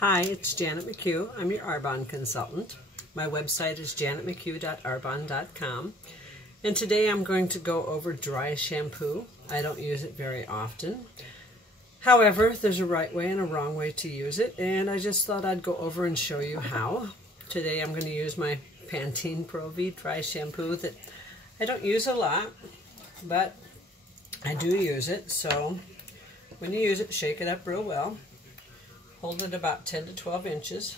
Hi, it's Janet McHugh. I'm your Arbonne consultant. My website is janetmchugh.arbonne.com. And today I'm going to go over dry shampoo. I don't use it very often. However, there's a right way and a wrong way to use it, and I just thought I'd go over and show you how. Today I'm going to use my Pantene Pro V dry shampoo that I don't use a lot, but I do use it. So when you use it, shake it up real well. Hold it about 10 to 12 inches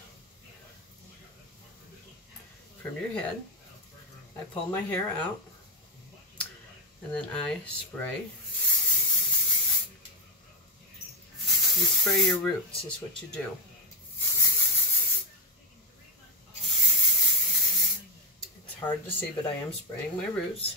from your head. I pull my hair out, and then I spray. You spray your roots is what you do. It's hard to see, but I am spraying my roots.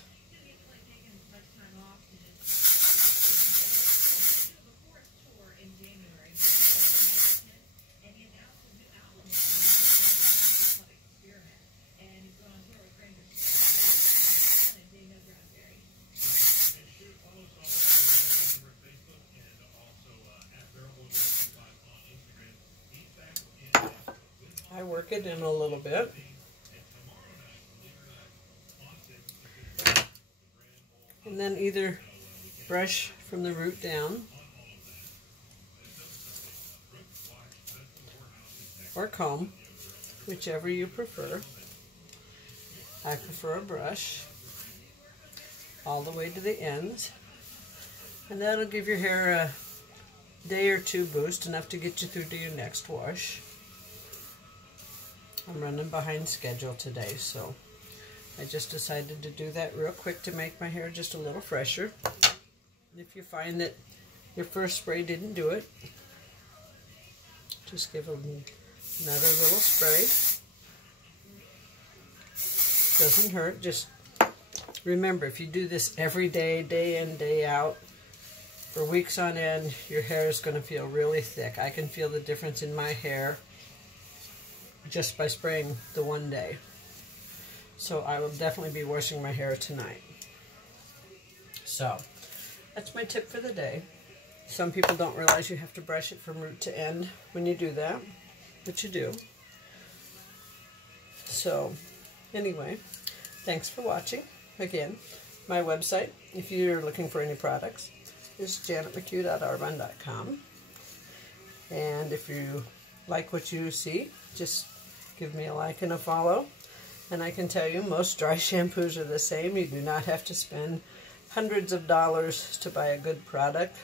I work it in a little bit. And then either brush from the root down or comb, whichever you prefer. I prefer a brush all the way to the ends, and that'll give your hair a day or two boost, enough to get you through to your next wash. I'm running behind schedule today, so I just decided to do that real quick to make my hair just a little fresher. If you find that your first spray didn't do it, just give them another little spray. Doesn't hurt. Just remember, if you do this every day, day in, day out, for weeks on end, your hair is going to feel really thick. I can feel the difference in my hair just by spraying the one day. So I will definitely be washing my hair tonight. So that's my tip for the day. Some people don't realize you have to brush it from root to end when you do that, but you do. So anyway, thanks for watching. Again, my website, if you're looking for any products, is janetmchugh.arbonne.com. And if you like what you see, just give me a like and a follow. And I can tell you, most dry shampoos are the same. You do not have to spend hundreds of dollars to buy a good product.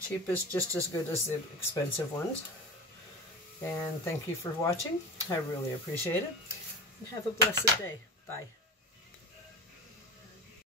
Cheap is just as good as the expensive ones. And thank you for watching. I really appreciate it. And have a blessed day. Bye.